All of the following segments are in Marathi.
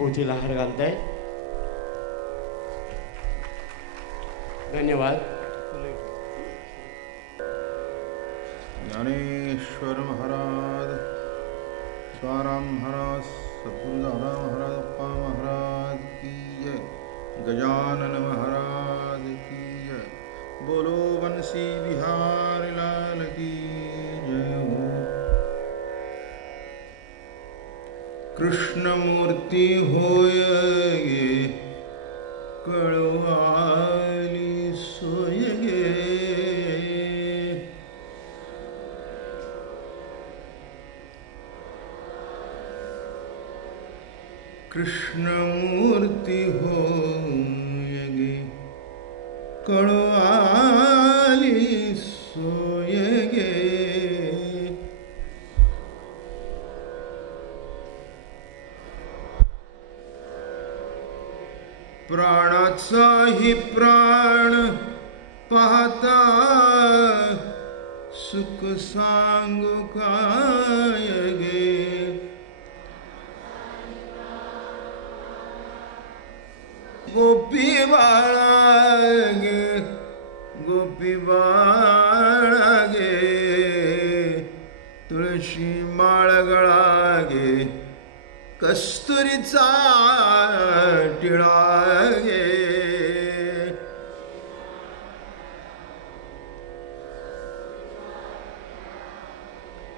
पोथीला हार घालताय. धन्यवाद. ज्ञानेश्वर महाराज, तुकाराम महाराज, सद्गुरुदादा महाराज, अप्पा महाराज की जय. गजानन महाराज की जय. बोलो बंसी बिहार लाल की जय हो. कृष्णमूर्ती होय गे कळवाली सोय गे. कृष्णमूर्ती होय गे कळवाली सोय गे. प्राणाचाही प्राण पाहता सुख सांगू काय गे. गोपी बाळा गे गोपी बाळा गे. तुळशी माळ गळा गे कस्तुरीचा टिळा गे.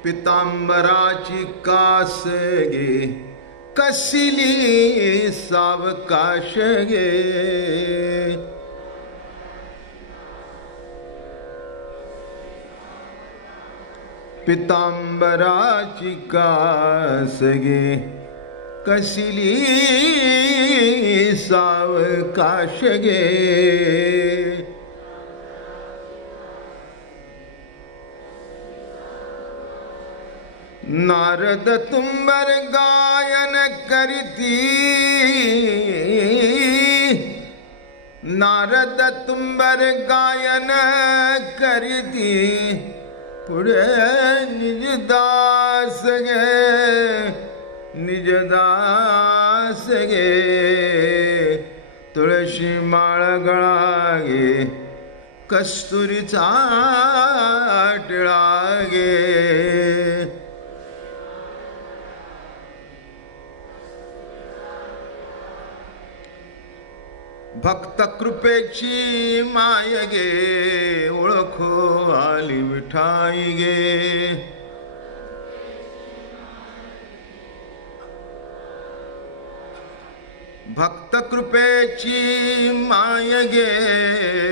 पितांबराची कास गे कसली सावकाश गे. पितांबराची कास गे कसली सावकाश गे. नारद तुंबर गायन करीती. नारद तुंबर गायन करीती. पुढे निजदास गे निजदास गे. तुळशी माळ गळा गे कस्तुरीचा टिळा गे. भक्त कृपेची माय गे ओळखो आली विठाई गे. भक्त कृपेची माय गे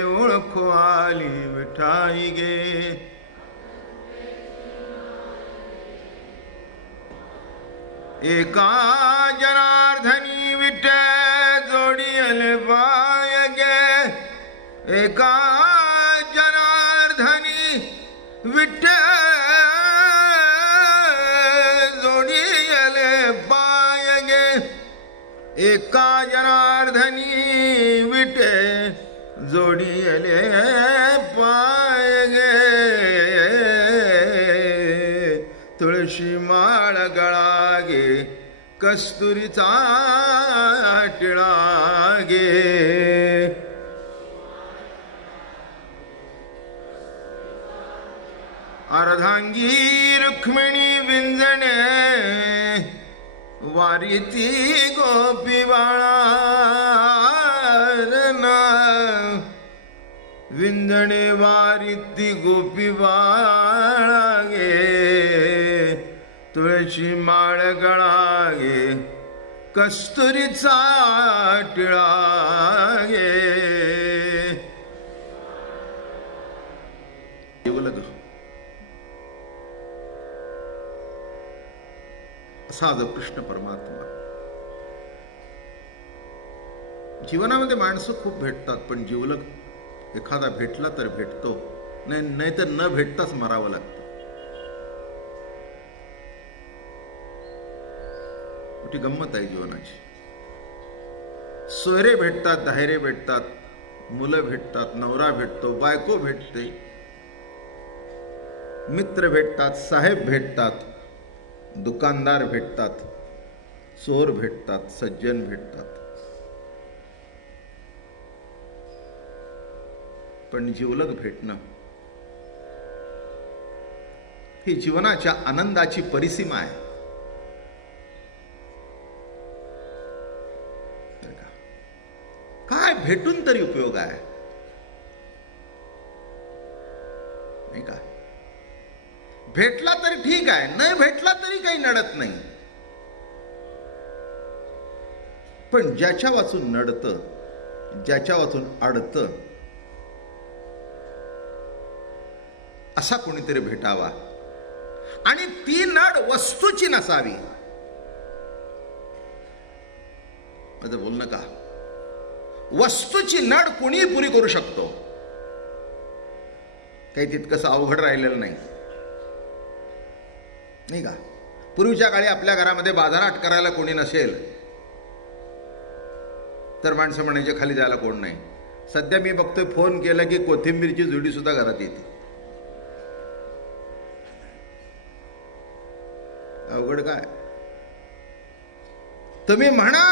ओळखो आली विठाई गे. एका जनार्दनी विठ जोडियले बाय गे. एका जनार्दनी विठ जोडियले बाय गे. एका जनार्दनी विठ जोडियले पाय गे. तुळशी माळ गळा गे कस्तुरीचा टिळा गे. अर्धांगी रुक्मिणी विंजणे वारीती गोपी बाळा. विंजणे वारीती गोपी बाळा गे. तुळशी माळ गळा गे कस्तुरीचा टिळा गे. असा जो कृष्ण परमात्मा. जीवनामध्ये माणसं खूप भेटतात पण जीवलग एखादा भेटला तर भेटतो, नाही तर न भेटताच मरावं लागतं. मोठी गंमत आहे जीवनाची. सोयरे भेटतात, दायरे भेटतात, मुलं भेटतात, नवरा भेटतो, बायको भेटते, मित्र भेटतात, साहेब भेटतात, दुकानदार भेटतात, चोर भेटतात, सज्जन भेटतात, पण जिवलग भेटणं ही जीवनाच्या आनंदाची परिसीमा आहे. काय भेटून तरी उपयोग आहे नाही का? भेटला तरी ठीक आहे, नाही भेटला तरी काही नडत नाही, पण ज्याच्या वाचून नडतं, ज्याच्या वाचून अडतं, असा कोणीतरी भेटावा. आणि ती नड वस्तूची नसावी. माझं बोलणं का? वस्तूची नड कोणीही पुरी करू शकतो, काही तितकंसं अवघड राहिलेलं नाही नाही का? पूर्वीच्या काळी आपल्या घरामध्ये बाजारहाट करायला कोणी नसेल तर माणसं म्हणायचे खाली जायला कोण नाही. सध्या मी बघतोय फोन केला की कोथिंबीरची जुडी सुद्धा घरात येते. अवघड काय? तुम्ही म्हणा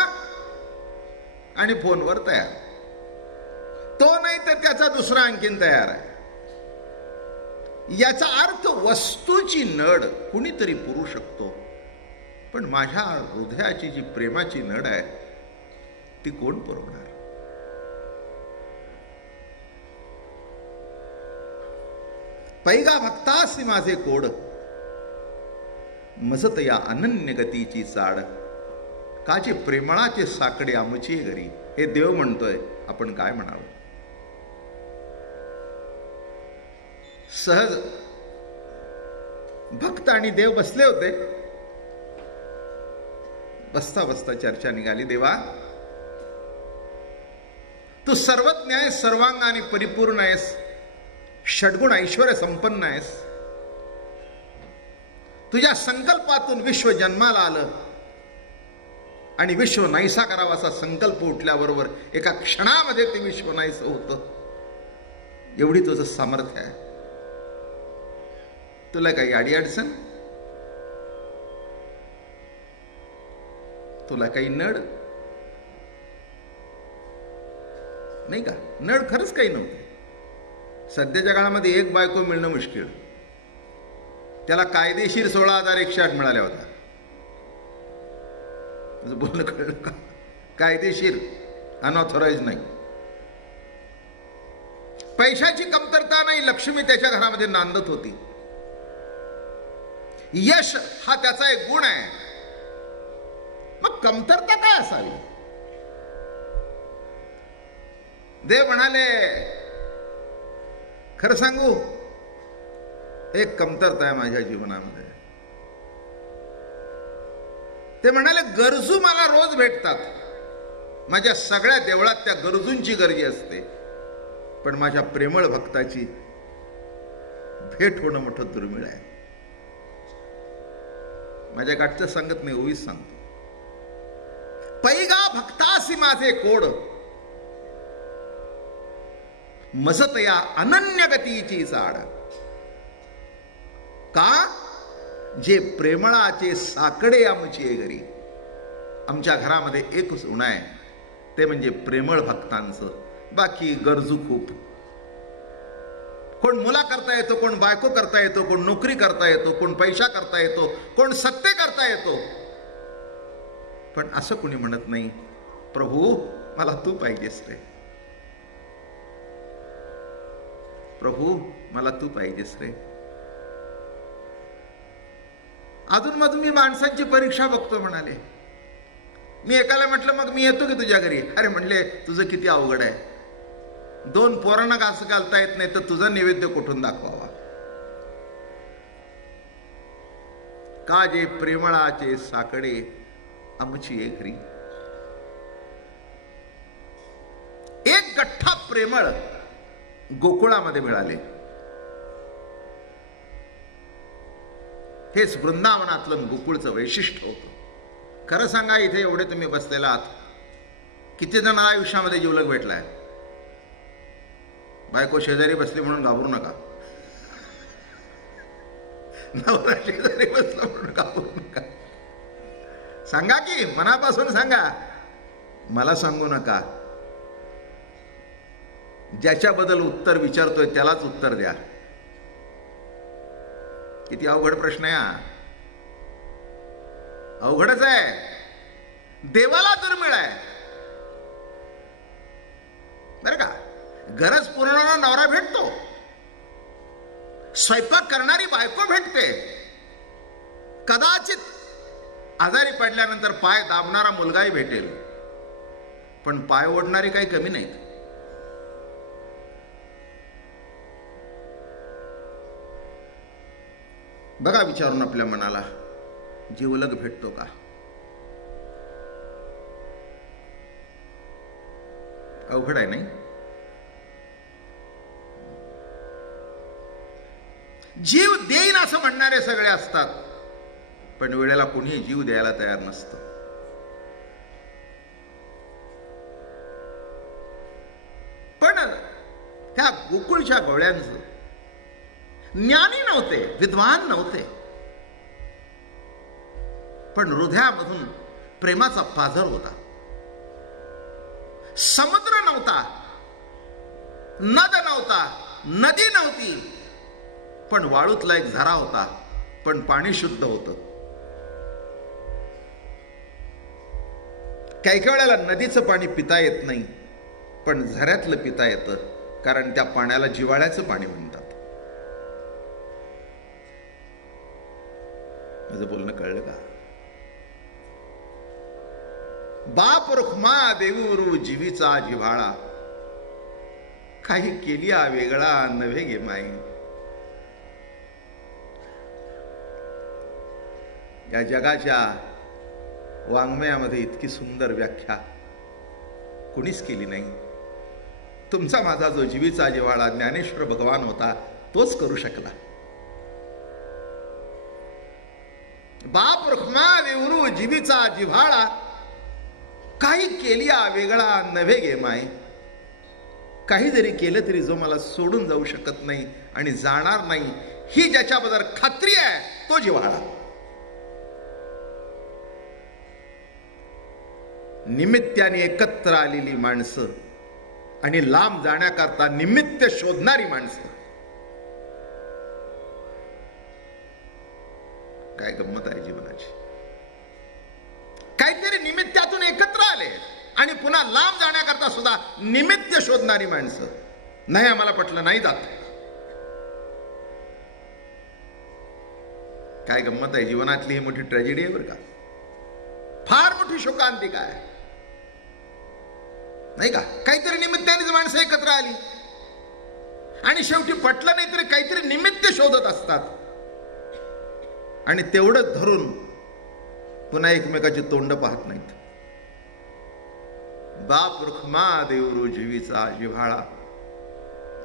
आणि फोनवर तयार, तो नाही तर त्याचा दुसरा आणखीन तयार आहे. याचा अर्थ वस्तूची नड कुणीतरी पुरू शकतो, पण माझ्या हृदयाची जी प्रेमाची नड आहे ती कोण पुरवणार? पैगा भक्तासी माझे कोड, मजत या अनन्य गतीची चाड, काचे प्रेमळाचे साकडे आमची घरी. हे देव म्हणतोय, आपण काय म्हणावं? सहज भक्त आणि देव बसले होते. बसता बसता चर्चा निघाली, देवा तू सर्वज्ञ आहेस, सर्वांगाने परिपूर्ण आहेस, षड्गुण ऐश्वर्य संपन्न आहेस. तुझ्या संकल्पातून विश्व जन्माला आलं आणि विश्व नाहीसा करावाचा संकल्प उठल्याबरोबर एका क्षणामध्ये ते विश्व नाहीसं होतं. एवढी तुझं सामर्थ्य आहे. तुला काही अडीअडचण? तुला काही नड नाही का? नड खरंच काही नव्हती. सध्याच्या काळामध्ये एक बायको मिळणं मुश्किल. त्याला कायदेशीर 16,108 मिळाल्या होत्या. बोलणं कळलं का? कायदेशीर, अनऑथोराइज नाही. पैशाची कमतरता नाही, लक्ष्मी त्याच्या घरामध्ये नांदत होती. यश हा त्याचा एक गुण आहे. मग कमतरता काय असावी? देव म्हणाले, खरं सांगू, एक कमतरता आहे माझ्या जीवनामध्ये. ते म्हणाले, गरजू मला रोज भेटतात. माझ्या सगळ्या देवळात त्या गरजूंची गर्दी असते, पण माझ्या प्रेमळ भक्ताची भेट होणं मोठं दुर्मिळ आहे. माझ्या गाठचं सांगत नाही, ओवीच सांगतो. पैगा भक्तासी माझे कोड, मजत या अनन्य गतीची चाड, का जे प्रेमळाचे साकडे आमची घरी. आमच्या घरामध्ये एकच ऋण आहे, ते म्हणजे प्रेमळ भक्तांचं. बाकी गरजू खूप. कोण मुला करता येतो, कोण बायको करता येतो, कोण नोकरी करता येतो, कोण पैसा करता येतो, कोण सत्य करता येतो, पण असं कोणी म्हणत नाही, प्रभू मला तू पाहिजेस रे, प्रभू मला तू पाहिजेस रे. अजून मधून मी माणसांची परीक्षा बघतो. म्हणाले, मी एकाला म्हटलं, मग मी येतो की तुझ्या घरी? अरे म्हणले, तुझं किती अवघड आहे. 2 पोरांना घास घालता येत नाही तर तुझा नैवेद्य कुठून दाखवावा? का जे प्रेमळाचे साकडे आमची घरी. एक गठ्ठा प्रेमळ गोकुळामध्ये मिळाले. हेच वृंदावनातलं गोकुळचं वैशिष्ट्य होतं. खरं सांगा, इथे एवढे तुम्ही बसलेला आहात, किती जण आयुष्यामध्ये जिवलग भेटलाय? बायको शेजारी बसली म्हणून घाबरू नका, नवरा शेजारी बसला म्हणून घाबरू नका. सांगा की, मनापासून सांगा, मला सांगू नका. ज्याच्याबद्दल उत्तर विचारतोय त्यालाच उत्तर द्या. किती अवघड प्रश्न आहे हा. अवघडच आहे. देवाला दुर्मिळ आहे बरं का. गरज पुरवणारा नवरा भेटतो, स्वयंपाक करणारी बायको भेटते, कदाचित आजारी पडल्यानंतर पाय दाबणारा मुलगाही भेटेल, पण पाय ओढणारी काही कमी नाहीत. बघा विचारून आपल्या मनाला, जिवलग भेटतो का? अवघड आहे नाही. जीव देईन असं म्हणणारे सगळे असतात, पण वेळेला कोणी जीव द्यायला तयार नसतं. पण त्या गोकुळच्या गवळ्यांचं ज्ञानी नव्हते, विद्वान नव्हते, पण हृदयामधून प्रेमाचा पाझर होता. समुद्र नव्हता, नद नव्हता, नदी नव्हती, पण वाळूतला एक झरा होता, पण पाणी शुद्ध होतं. काही काही वेळेला नदीचं पाणी पिता येत नाही, पण झऱ्यातलं पिता येतं, कारण त्या पाण्याला जिव्हाळ्याचं पाणी म्हणतात. माझं बोलणं कळलं का? बाप रुखमा देऊरू जीवीचा जिव्हाळा, काही केलिया वेगळा नव्हे गे माई. या जगाच्या वाङ्मयामध्ये इतकी सुंदर व्याख्या कुणीच केली नाही. तुमचा माझा जो जीवीचा जिव्हाळा ज्ञानेश्वर भगवान होता, तोच करू शकला. बाप रुखमा देऊरू जीवीचा जिव्हाळा, काही केलिया वेगळा नव्हे गे माय. काही जरी केलं तरी जो मला सोडून जाऊ शकत नाही आणि जाणार नाही, ही ज्याच्याबद्दल खात्री आहे, तो जिव्हाळा. निमित्ताने एकत्र आलेली माणसं आणि लांब जाण्याकरता निमित्त शोधणारी माणसं, काय गंमत आहे जीवनाची. काहीतरी निमित्तातून एकत्र आले आणि पुन्हा लांब जाण्याकरता सुद्धा निमित्त शोधणारी माणसं. नाही आम्हाला पटलं, नाही जात. काय गंमत आहे जीवनातली. ही मोठी ट्रॅजेडी आहे बरं का, फार मोठी शोकांतिका आहे नाही का. काहीतरी निमित्तानेच माणसं एकत्र आली आणि शेवटी पटलं नाही तरी काहीतरी निमित्त शोधत असतात आणि तेवढंच धरून पुन्हा एकमेकाची तोंड पाहत नाहीत. बाप रुखमा देऊरू जीवीचा जिव्हाळा,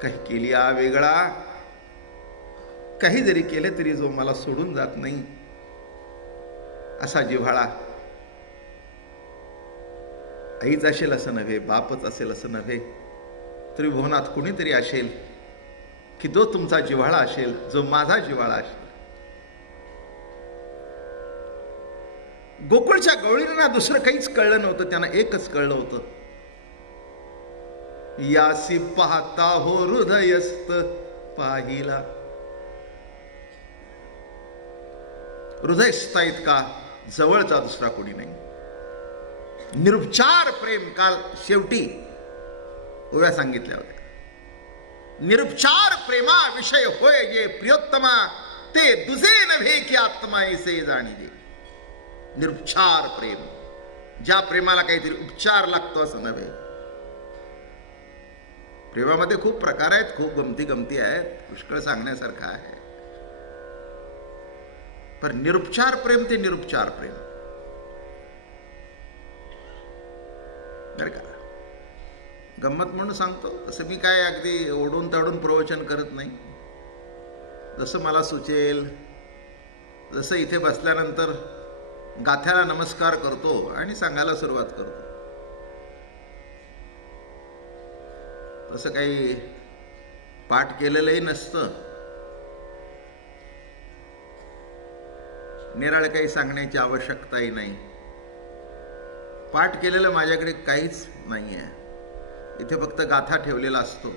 काही केलिया वेगळा, काही जरी केले तरी जो मला सोडून जात नाही, असा जिव्हाळा. आईच असेल असं नव्हे, बापच असेल असं नव्हे, त्रिभुवनात कुणीतरी असेल की जो तुमचा जिव्हाळा असेल, जो माझा जिव्हाळा असेल. गोकुळच्या गवळींना दुसरं काहीच कळलं नव्हतं, त्यांना एकच कळलं होतं. यासी पाहता हो हृदयस्त पाहिला. हृदयस्था इतका जवळचा दुसरा कोणी नाही. निरुपचार प्रेम, काल शेवटी ओव्या सांगितल्या होत्या. निरुपचार प्रेमा विषय होय जे प्रियोत्तमा, ते दुजे नव्हे की आत्मा ऐसे जाणीजे. निरुपचार प्रेम, ज्या प्रेमाला काहीतरी उपचार लागतो असं नव्हे. प्रेमामध्ये खूप प्रकार आहेत, खूप गमती आहेत, पुष्कळ सांगण्यासारखं आहे. पण निरुपचार प्रेम ते निरुपचार प्रेम बरं का. गंमत म्हणून सांगतो, तसं मी काय अगदी ओढून ताडून प्रवचन करत नाही. जसं मला सुचेल, जसं इथे बसल्यानंतर गाथ्याला नमस्कार करतो आणि सांगायला सुरुवात करतो, तसं काही पाठ केलेलंही नसतं, निराळ काही सांगण्याची आवश्यकताही नाही. पाठ केलेलं माझ्याकडे काहीच नाही आहे. इथे फक्त गाथा ठेवलेला असतो,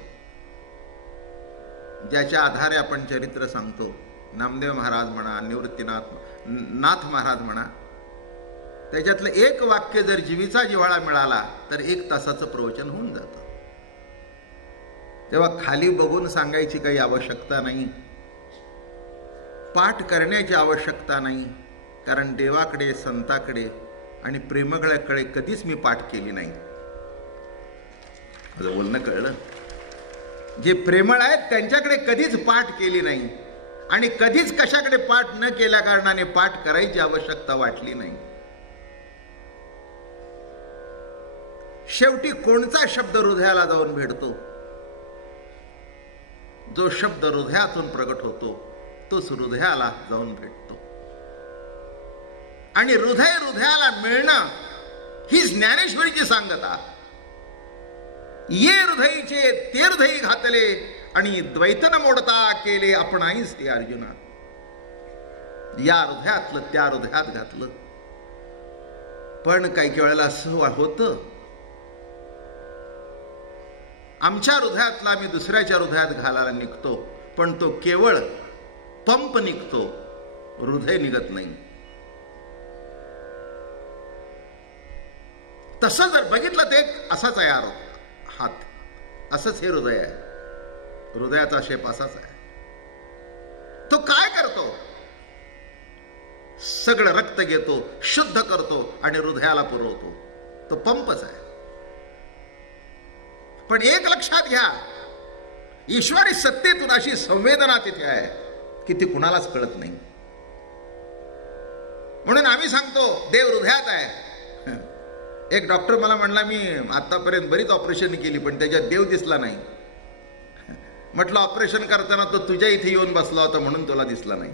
ज्याच्या आधारे आपण चरित्र सांगतो. नामदेव महाराज म्हणा, निवृत्तीनाथ महाराज म्हणा, त्याच्यातलं एक वाक्य जर जीवीचा जिव्हाळा मिळाला तर 1 तासाचं प्रवचन होऊन जातं. तेव्हा खाली बघून सांगायची काही आवश्यकता नाही, पाठ करण्याची आवश्यकता नाही. कारण देवाकडे, संताकडे आणि प्रेमगळ्याकडे कधीच मी पाठ केली नाही. माझं बोलणं कळलं? जे प्रेमळ आहेत त्यांच्याकडे कधीच पाठ केली नाही आणि कधीच कशाकडे पाठ न केल्या कारणाने पाठ करायची आवश्यकता वाटली नाही. शेवटी कोणता शब्द हृदयाला जाऊन भेटतो? जो शब्द हृदयातून प्रगट होतो तोच हृदयाला जाऊन भेटतो. आणि हृदयाला मिळणं ही ज्ञानेश्वरीची सांगता. ये हृदयीचे ते हृदयी घातले आणि द्वैतन मोडता केले आपणाईच ते अर्जुना. या हृदयातलं त्या हृदयात घातलं. पण काही वेळेला असं होतं, आमच्या हृदयातला आम्ही दुसऱ्याच्या हृदयात घालायला निघतो, पण तो केवळ पंप निघतो, हृदय निघत नाही. तसं जर बघितलं ते असाच आहे हात, असंच हे हृदय आहे. हृदयाचा शेप असाच आहे. तो काय करतो? सगळं रक्त घेतो, शुद्ध करतो आणि हृदयाला पुरवतो. तो पंपच आहे. पण एक लक्षात घ्या, ईश्वरी सत्तेतून अशी संवेदना तिथे आहे की ती कुणालाच कळत नाही. म्हणून आम्ही सांगतो देव हृदयात आहे. एक डॉक्टर मला म्हणला, मी आतापर्यंत बरीच ऑपरेशन केली पण त्याच्यात देव दिसला नाही. म्हटलं ऑपरेशन करताना तो तुझ्या इथे येऊन बसला होता म्हणून तुला दिसला नाही.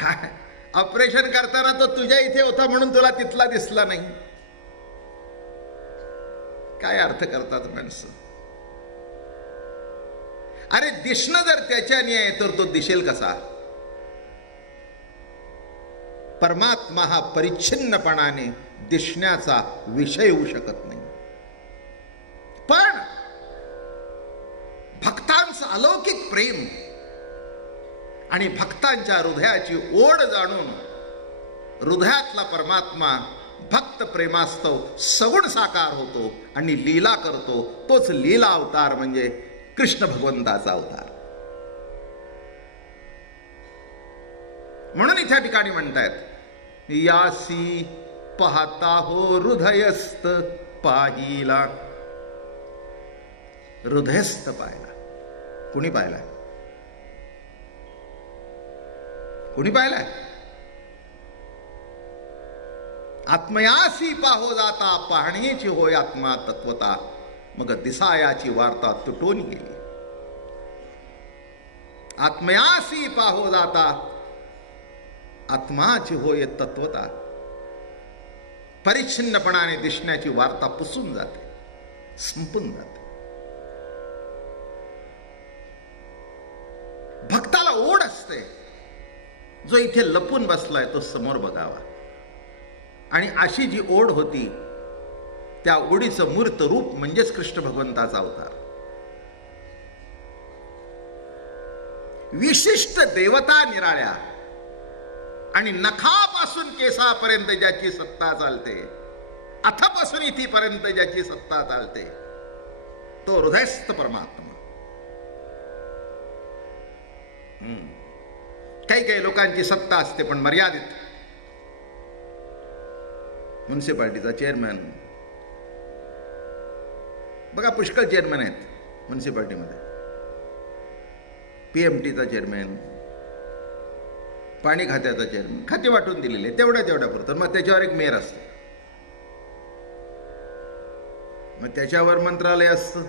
काय ऑपरेशन करताना तो तुझ्या इथे होता म्हणून तुला तिथला दिसला नाही? काय अर्थ करतात माणसं? अरे दिसणं जर त्याच्याने आहे तर तो दिसेल कसा? परमात्मा हा परिच्छिन्नपणाने दिसण्याचा विषय होऊ शकत नाही. पण भक्तांचं अलौकिक प्रेम आणि भक्तांच्या हृदयाची ओढ जाणून हृदयातला परमात्मा भक्त प्रेमास्तव सगुण साकार होतो आणि लीला करतो. तोच लीला अवतार म्हणजे कृष्ण भगवंताचा अवतार. म्हणून इथे ठिकाणी म्हणतायत, यासी पाहता हो हृदयस्थ पाहिला. हृदयस्थ पाहिला. कुणी पाहिला? कुणी पाहिलाय? आत्मयासी पाहो जाता पाहण्याची होय आत्मा तत्वता. मग दिसायाची वार्ता तुटून गेली. आत्मयासी पाहो जाता आत्माची होय तत्वता. परिच्छिन्नपणाने दिसण्याची वार्ता पुसून जाते, संपून जाते. भक्ताला ओढ असते, जो इथे लपून बसलाय तो समोर बघावा. आणि अशी जी ओढ होती त्या ओढीचं मूर्त रूप म्हणजेच कृष्ण भगवंताचा अवतार. विशिष्ट देवता निराळ्या आणि नखापासून केसापर्यंत ज्याची सत्ता चालते, अथपासून इथीपर्यंत ज्याची सत्ता चालते, तो हृदयस्थ परमात्मा. काही काही लोकांची सत्ता असते पण मर्यादित. म्युन्सिपाल्टीचा चेअरमॅन बघा, पुष्कळ चेअरमॅन आहेत म्युन्सिपाल्टीमध्ये. पीएमटीचा चेअरमॅन, पाणी खात्याचा चेअरमॅन, खाते वाटून दिलेले तेवढ्या पुरतं. मग त्याच्यावर एक मेयर असतं, मग त्याच्यावर मंत्रालय असतं,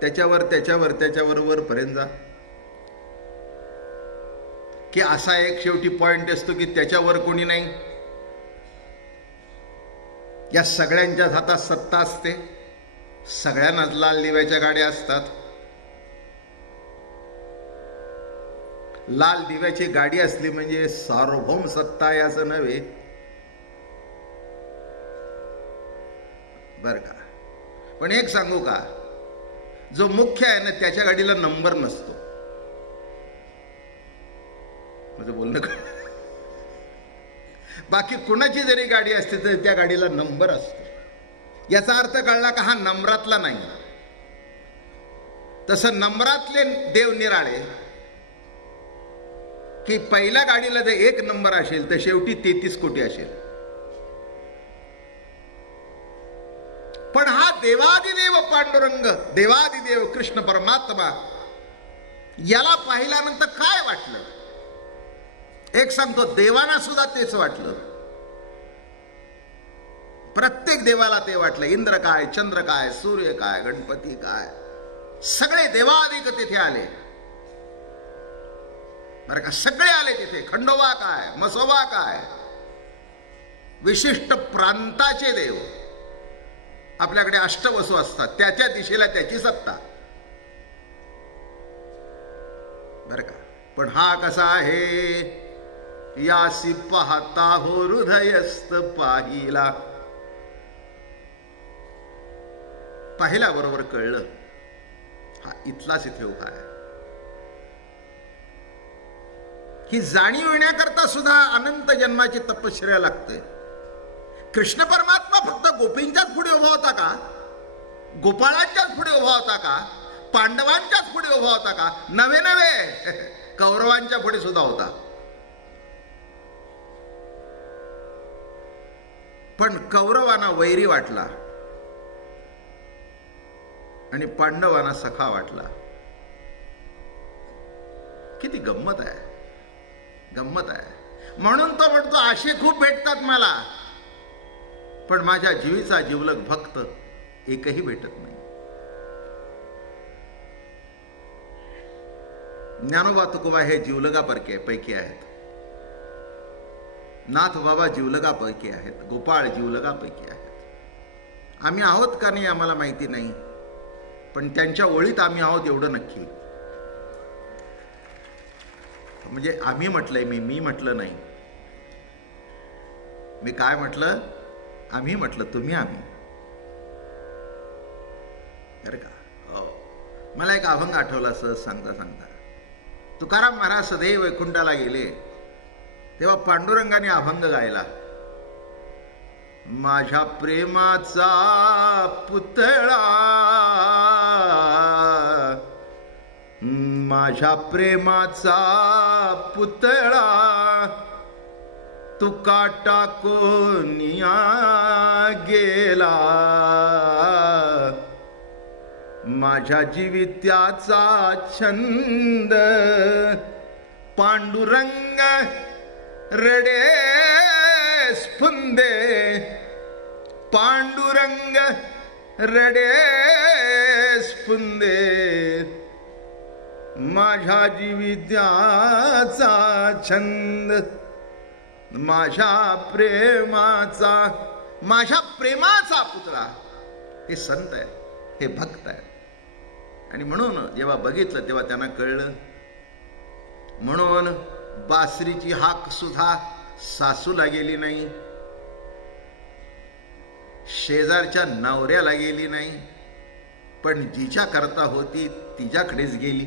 त्याच्यावर वरपर्यंत जा. की असा एक शेवटी पॉइंट असतो की त्याच्यावर कोणी नाही. या सगळ्यांच्याच हातात सत्ता असते. सगळ्यांनाच लाल दिव्याच्या गाड्या असतात. लाल दिव्याची गाडी असली म्हणजे सार्वभौम सत्ता आहे असं नव्हे बर का. पण एक सांगू का, जो मुख्य आहे ना त्याच्या गाडीला नंबर नसतो. म्हणजे बोलणं का, बाकी कुणाची जरी गाडी असते तर त्या गाडीला नंबर असतो. याचा अर्थ कळला का, हा नंबरातला नाही. तसं नंबरातले देव निराळे की पहिल्या गाडीला जर 1 नंबर असेल तर शेवटी 33 कोटी असेल. पण हा देवादिदेव पांडुरंग, देवादिदेव कृष्ण परमात्मा, याला पाहिल्यानंतर काय वाटलं? एक सांगतो, देवांना सुद्धा तेच वाटलं. प्रत्येक देवाला ते वाटलं. इंद्र काय, चंद्र काय, सूर्य काय, गणपती काय, सगळे देवादिक तिथे आले बरं का. सगळे आले तिथे. खंडोबा काय, मसोबा काय, विशिष्ट प्रांताचे देव. आपल्याकडे अष्टवसू असतात, त्याच्या दिशेला त्याची सत्ता बरं का. पण हा कसा आहे, यासी पाहता हो हृदयस्थ पाहिला. पाहिला बरोबर कळलं, हा इथलाच इथे उभा आहे. ही जाणीव येण्याकरता सुद्धा अनंत जन्माची तपश्चर्या लागते. कृष्ण परमात्मा फक्त गोपींच्याच पुढे उभा होता का? गोपाळांच्याच पुढे उभा होता का? पांडवांच्याच पुढे उभा होता का? नवे नवे कौरवांच्या पुढे सुद्धा होता. पण कौरवांना वैरी वाटला आणि पांडवांना सखा वाटला. किती गंमत आहे, गंमत आहे. म्हणून तो म्हणतो, आशे खूप भेटतात मला, पण माझ्या जीवीचा जिवलग भक्त एकही भेटत नाही. ज्ञानोबा तुकोबा हे पैकी आहेत. नाथ बाबा जीवलगापैकी आहेत. गोपाळ जीवलगापैकी आहेत. आम्ही आहोत का नाही आम्हाला माहिती नाही, पण त्यांच्या ओळीत आम्ही आहोत एवढं नक्की. म्हणजे आम्ही म्हटलंय, मी म्हटलं नाही. मी काय म्हटलं? आम्ही म्हटलं, तुम्ही आम्ही बरं का. हो, मला एक अभंग आठवला सहज सांगता सांगता. तुकाराम महाराज सदैव वैकुंठाला गेले तेव्हा पांडुरंगाने अभंग गायला. माझ्या प्रेमाचा पुतळा, माझ्या प्रेमाचा पुतळा, तुका टाकोनिया गेला. माझ्या जीवित्याचा छंद पांडुरंग रडे स्फुंदे, पांडुरंग रडे स्फुंदे. माझ्या जीवित्याचा छंद, माझ्या प्रेमाचा, माझ्या प्रेमाचा पुतळा. हे संत आहे, हे भक्त आहे. आणि म्हणून जेव्हा बघितलं तेव्हा त्यांना कळलं. म्हणून बासरीची हाक सुद्धा सासूला गेली नाही, शेजारच्या नवऱ्याला गेली नाही, पण जिच्या करता होती तिच्याकडेच गेली.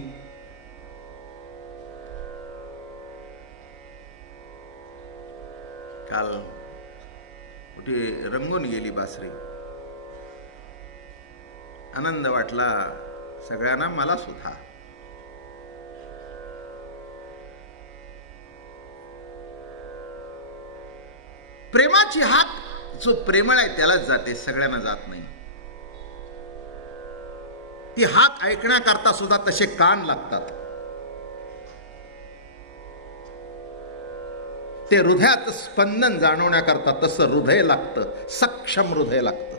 काल कुठे रंगून गेली बासरी. आनंद वाटला सगळ्यांना, मला सुद्धा. प्रेमाची हाक जो प्रेमळ आहे त्यालाच जाते, सगळ्यांना जात नाही. ती हाक ऐकण्याकरता सुद्धा तसे कान लागतात. ते हृदयात स्पंदन जाणवण्याकरता तसं हृदय लागतं, सक्षम हृदय लागतं.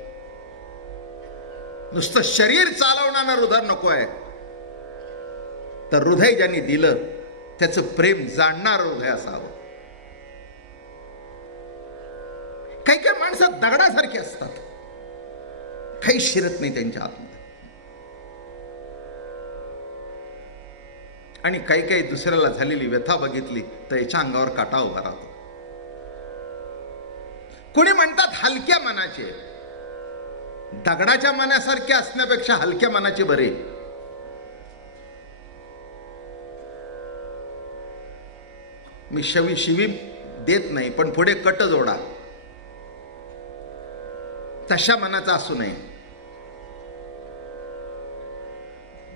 नुसतं शरीर चालवणारं हृदय नको आहे, तर हृदय ज्यांनी दिलं त्याचं प्रेम जाणणारं हृदय असावं. काही काही माणसं दगडासारखी असतात, काही शिरत नाही त्यांच्या आतमध्ये. आणि काही काही दुसऱ्याला झालेली व्यथा बघितली तर याच्या अंगावर काटा उभा राहतो. कोणी म्हणतात हलक्या मनाचे, दगडाच्या मनासारखे असण्यापेक्षा हलक्या मनाचे बरे. मी शिवी देत नाही, पण पुढे कट जोडा, तशा मनाचा असू नये.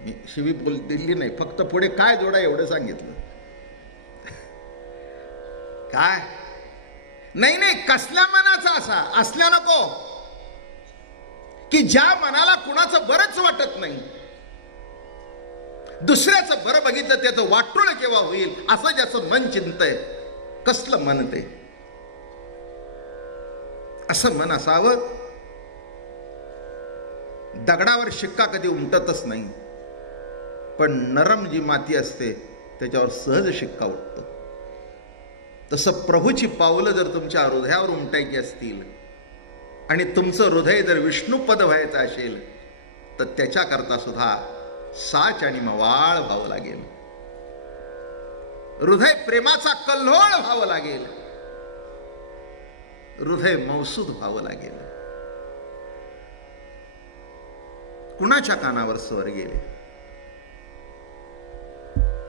मी शिवी दिली नाही, फक्त पुढे काय जोडा एवढं सांगितलं. काय नाही नाही, कसल्या मनाचा असा असल्या नको की ज्या मनाला कुणाचं बरंच वाटत नाही, दुसऱ्याचं बरं बघितलं त्याचं वाटोळ केव्हा होईल असं ज्याचं मन चिंतय. कसलं मन ते? असं मन असावं. दगडावर शिक्का कधी उमटतच नाही, पण नरम जी माती असते त्याच्यावर सहज शिक्का उठतो. तसं प्रभूची पावलं जर तुमच्या हृदयावर उमटायची असतील आणि तुमचं हृदय जर विष्णुपद व्हायचं असेल तर त्याच्याकरता सुद्धा साच आणि मवाळ व्हावं लागेल. हृदय प्रेमाचा कल्लोळ व्हावं लागेल, हृदय मौसूद व्हावं लागेल. कुणाच्या कानावर स्वर गेले?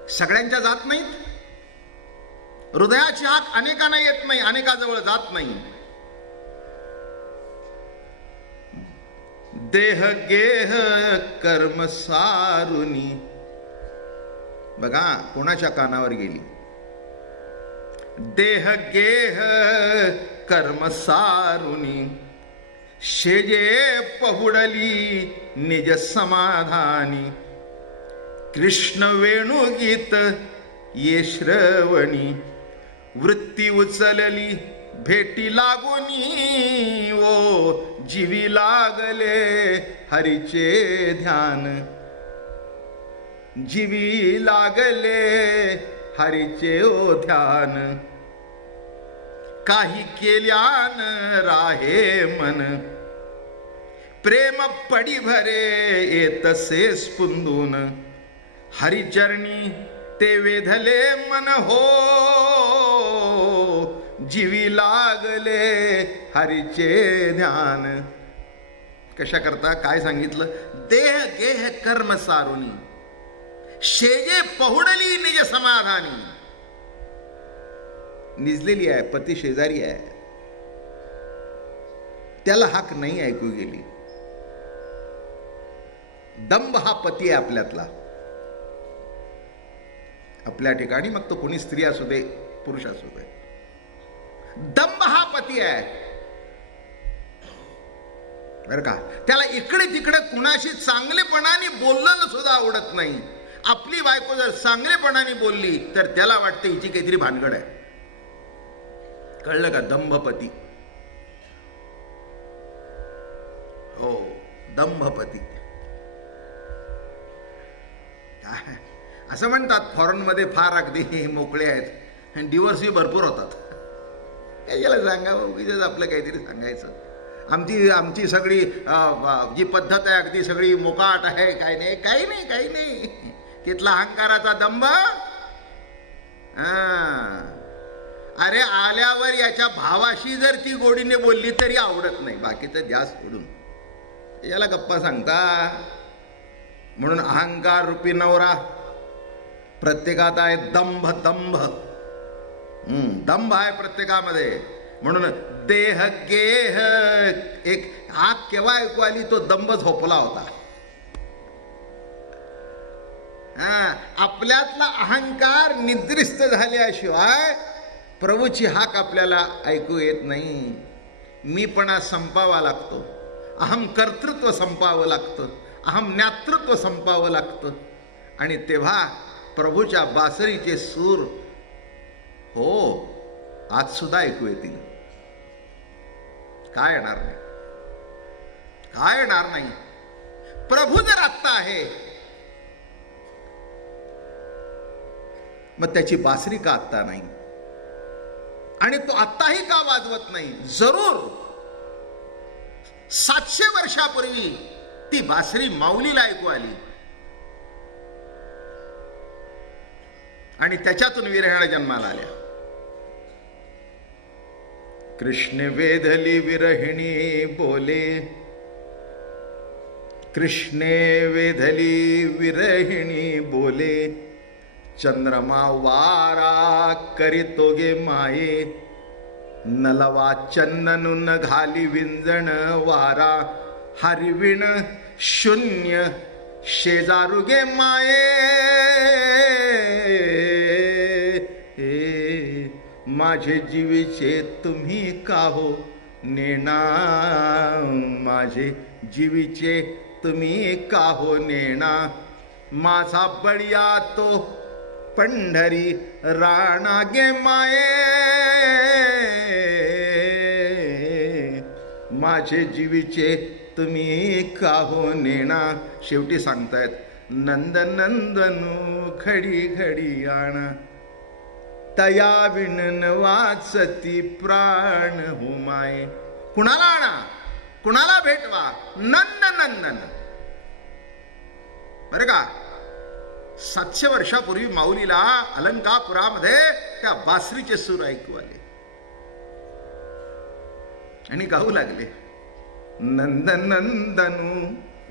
सगळ्यांच्या जात नाहीत. हृदयाची हाक अनेकांना येत नाही, अनेकाजवळ जात नाही. देह गेह कर्म सारुनी, बघा कोणाच्या कानावर गेली. देह गेह कर्म सारुनी, शेजे पहुडली निज समाधानी. कृष्ण वेणुगीत ये श्रवणी, वृत्ती उचलली भेटी लागुनी. ओ जीवी लागले हरीचे ध्यान, जीवी लागले हरीचे ओ ध्यान. काही केल्यान राहे मन, प्रेम पडी भरे येतसे स्पुंदून. हरिचरणी ते वेधले मन हो, जीवी लागले हरीचे ध्यान. कशा करता? काय सांगितलं? देह गेह कर्म सारुनी, शेजे पहुडली निज समाधानी. निजलेली आहे, पती शेजारी आहे, त्याला हाक नाही ऐकू गेली. दंभ हा पती आहे आपल्यातला, आपल्या ठिकाणी, मग तो कोणी स्त्री असू दे पुरुष असू दे. दंभ हा पती आहे बरं का. त्याला इकडे तिकडे कुणाशी चांगलेपणाने बोलणं सुद्धा आवडत नाही. आपली बायको जर चांगलेपणाने बोलली तर त्याला वाटतं हिची काहीतरी भानगड आहे. कळलं का? दंभपती. हो, दंभपती. असं म्हणतात फॉरेन मध्ये फार अगदी मोकळे आहेत आणि डिवोर्सही भरपूर होतात. काय याला सांगावं, उगीच आपलं काहीतरी सांगायचं. आमची सगळी जी पद्धत आहे अगदी सगळी मोकाट आहे. काय नाही, काही नाही, काही नाही. तिथला अहंकाराचा दंभ. अरे आल्यावर याच्या भावाशी जर ती गोडीने बोलली तरी आवडत नाही, बाकीचं ध्यास सोडून याला गप्पा सांगता. म्हणून अहंकार रूपी नवरा प्रत्येकात आहे. दंभ दंभ दंभ आहे प्रत्येकामध्ये. म्हणून देह गेह, एक हाक केव्हा ऐकू आली? तो दंभ झोपला होता. आपल्यातला अहंकार निद्रिस्त झाल्याशिवाय प्रभूची हाक आपल्याला ऐकू येत नाही. मीपणा संपावा लागतो, अहम कर्तृत्व संपावं लागतं, अहम ज्ञातृत्व संपावं लागतं. आणि तेव्हा प्रभूच्या बासरीचे सूर हो आज सुद्धा ऐकू येतील. काय येणार नाही? काय येणार नाही? प्रभू जर आत्ता आहे मग त्याची बासरी का आत्ता नाही? आणि तो आत्ताही का वाजवत नाही? जरूर 700 वर्षापूर्वी ती बासरी माऊलीला ऐकू आली. आणि त्याच्यातून विरहिणी जन्माला आल्या. कृष्ण वेधली विरहिणी बोले, कृष्णे वेधली विरहिणी बोले, चंद्रमा वारा करीतो गे माये, नलवा चंदनुन घाली विंजण वारा, हरिविण शून्य शेजारुगे माये. माझे जीवीचे तुम्ही काहो नेणा, माझे जीवीचे तुम्ही काहो नेणा, माझा बळिया तो पंढरी राणा गे माये. माझे जीवीचे तुम्ही काहो नेणा. शेवटी सांगतायत, नंद नंदनू घडी घडी आणा, तया विण वाचती प्राण हो माये. कुणाला आणा, कुणाला भेटवा, नंद नंदन. बरं का, 700 वर्षापूर्वी माऊलीला अलंकापुरामध्ये त्या बासरीचे सूर ऐकू आले आणि गाऊ लागले, नंद नंदनू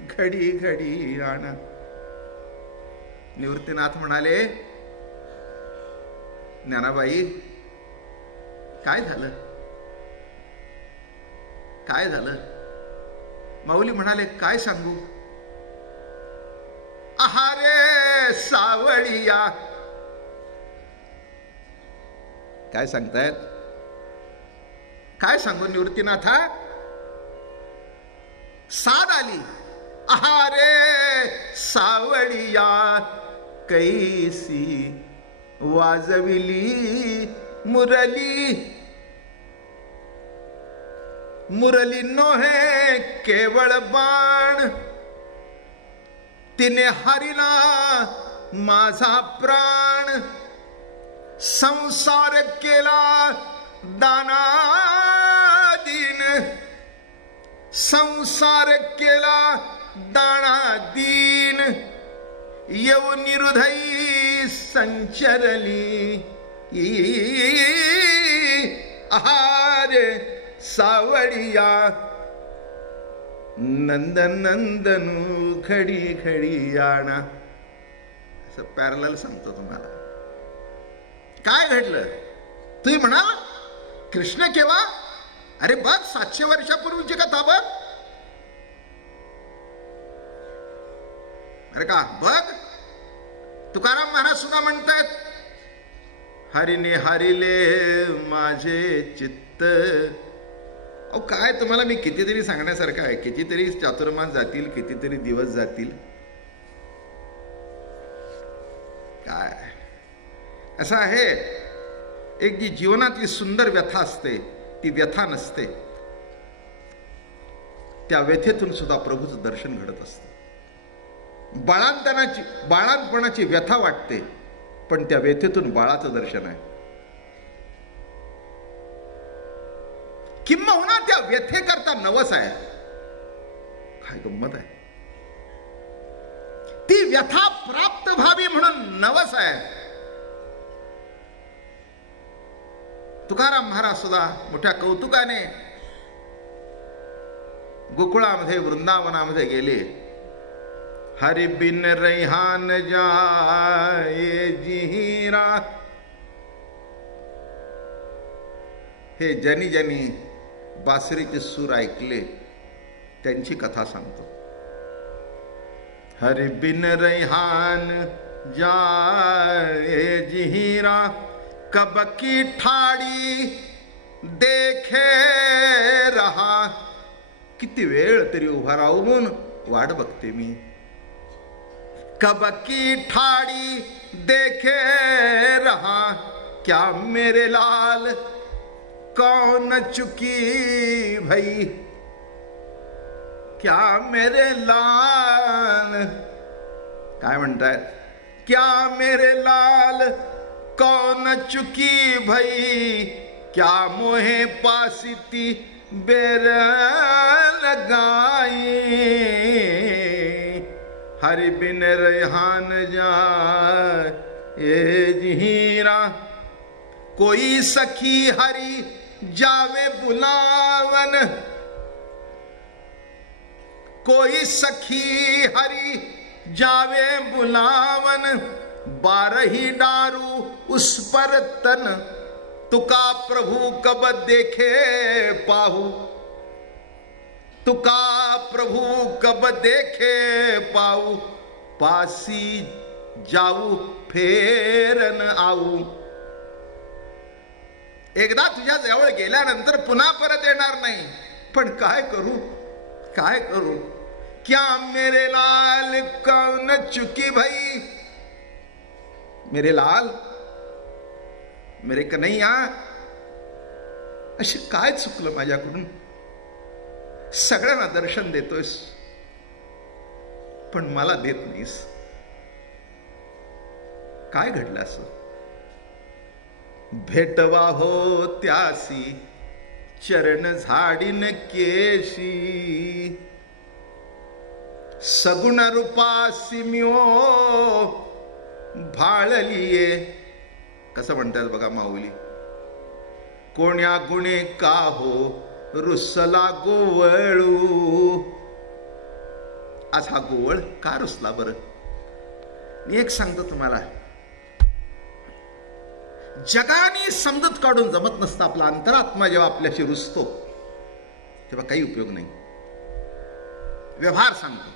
घडी घडी आणा. निवृत्तीनाथ म्हणाले, ज्ञानाबाई काय झालं, काय झालं? माऊली म्हणाले, काय सांगू. आहारे सावळिया. काय सांगतायत, काय सांगू निवृत्तीनाथा. साद आली, आहारे सावळिया कैसी वाजविली मुरली, मुरली नोहे केवळ बाण, तिने हरिला माझा प्राण, संसार केला दानादीन, संसार केला दानादीन, येऊन हृदयी संचरली, आहारे सावळिया, नंद नंदनू घडी घडी आणा. असं पॅरलल सांगतो तुम्हाला. काय घडलं तुम्ही म्हणाल, कृष्ण केव्हा. अरे बघ, 700 वर्षापूर्वीची कथा बघ. अरे का बघ, तुकाराम महाराज सुद्धा म्हणतात, हरिने हरिले माझे चित्त. अहो काय तुम्हाला मी कितीतरी सांगण्यासारखं आहे, कितीतरी चातुर्मास जातील, कितीतरी दिवस जातील. काय असं आहे, एक जी जीवनातली सुंदर व्यथा असते ती व्यथा नसते. त्या व्यथेतून सुद्धा प्रभूचं दर्शन घडत असतं. बाळांपणाची व्यथा वाटते, पण त्या व्यथेतून बाळाचं दर्शन आहे. किंबहुना त्या व्यथेकरता नवस आहे. काय गंमत आहे. ती व्यथा प्राप्त व्हावी म्हणून नवस आहे. तुकाराम महाराज सुद्धा मोठ्या कौतुकाने गोकुळामध्ये, वृंदावनामध्ये गेले. हरि बिन रैहान जाए जिहिरा. हे ज्यांनी ज्यांनी बासरीचे सूर ऐकले त्यांची कथा सांगतो. हरि बिन रैहान जाए जिहिरा, कब की ठाड़ी देखे रहा. किती वेळ तरी उभा राहून वाट बघते मी. कब की ठाड़ी देखे रहा, क्या मेरे लाल कौन चुकी भई. क्या मेरे लाल, काय म्हणतायत, क्या मेरे लाल कौन चुकी भई. क्या मोहे पासिती बेर लगाई. हरि बिन रेहान जाए ये हीरा कोई सखी हरी जावे बुलावन, कोई सखी हरी जावे बुलावन, 12 दारू उस पर तन, तुका प्रभु कब देखे पाहू, तुका प्रभु कब देखे पाहू, पासी जाऊ फेरन आऊ. एकदा तुझ्या जवळ गेल्यानंतर पुन्हा परत येणार नाही. पण काय करू, काय करू. क्या मेरे लाल कौन चुकी भाई, मेरे लाल, मेरे कन्हैया, अशी काय चुकलं माझ्याकडून. सगळ्यांना दर्शन देतोयस पण मला देत नाहीस. काय घडलं असं. भेटवा हो त्यासी चरण झाडीन केशी, सगुण रूपासी म्यो भाळलिये. कसं म्हणतात बघा माऊली. कोण्या गुणे का हो रुसला गोवळू. आज हा गोवळ का रुसला बरं. मी एक सांगतो तुम्हाला, जगाने समजत काढून जमत नसतं. आपला अंतरात्मा जेव्हा आपल्याशी रुसतो तेव्हा काही उपयोग नाही. व्यवहार सांगतो.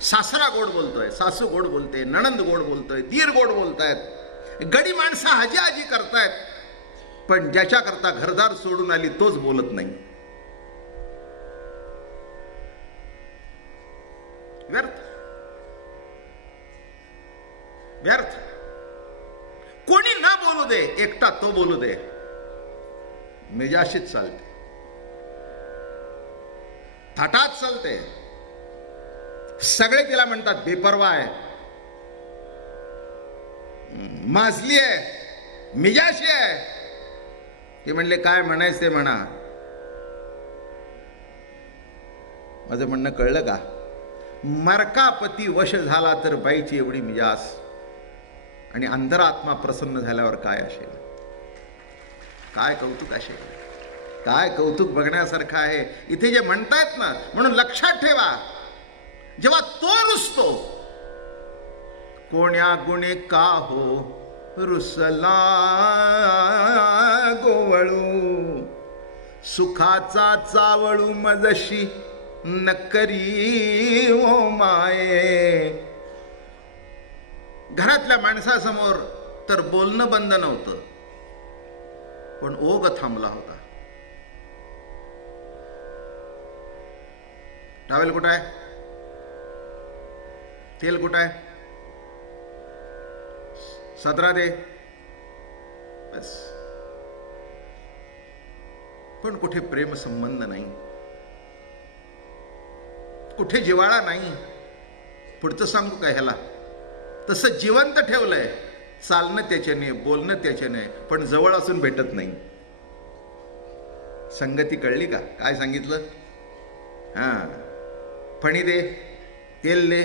सासरा गोड बोलतोय, सासू गोड बोलते, नणंद गोड बोलतोय, दीर गोड बोलतायत, गडी माणसं हाजी हाजी करतायत, पण ज्याच्या करता घरदार सोडून आली तोच बोलत नाही. व्यर्थ व्यर्थ. कोणी ना बोलू दे, एकटा तो बोलू दे, मेजाशीच चालते, थाटात चालते. सगळे तिला म्हणतात बेपरवा आहे, माजली आहे, मिजाशी आहे. ते म्हणले काय म्हणायचं ते म्हणा. माझं म्हणणं कळलं का. मरकापती वश झाला तर बाईची एवढी मिजास, आणि अंतरात्मा प्रसन्न झाल्यावर काय असेल. काय कौतुक असेल, काय कौतुक बघण्यासारखं आहे. इथे जे म्हणतायत ना, म्हणून लक्षात ठेवा, जेव्हा तो रुसतो, कोण्या गुणे का हो रुसला गोवळू, सुखाचा चावळू मजशी नकरी ओ माये. घरातल्या माणसासमोर तर बोलणं बंद नव्हतं, पण ओघ थांबला होता. टावेल कुठं आहे, तेल कुठं आहे, सदरा दे, बस. पण कुठे प्रेम संबंध नाही, कुठे जिव्हाळा नाही. पुढचं सांगू का ह्याला. तसं जिवंत ठेवलंय, चालणं त्याच्याने, बोलणं त्याच्याने, पण जवळ असून भेटत नाही. संगती कळली का. काय सांगितलं. हा, फणी दे, तेल दे,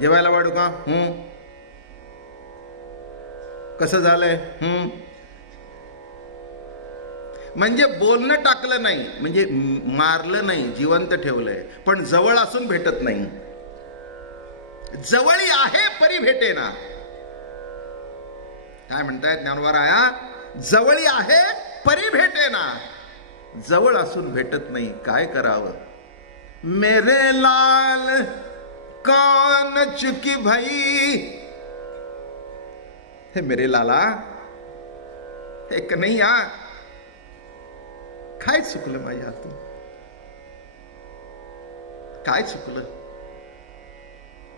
जेवायला वाढू का. कसं झालंय. म्हणजे बोलणं टाकलं नाही, म्हणजे मारलं नाही, जिवंत ठेवलंय, पण जवळ असून भेटत नाही. जवळी आहे परी भेटेना. काय म्हणतायत ज्ञानोबा. जवळी आहे परी भेटेना, जवळ असून भेटत नाही. काय करावं. मेरे लाल कौन चुकी भाई. हे मेरे लाला, हे कन्हैया, काय चुकलं माझ्या हातून, काय चुकलं.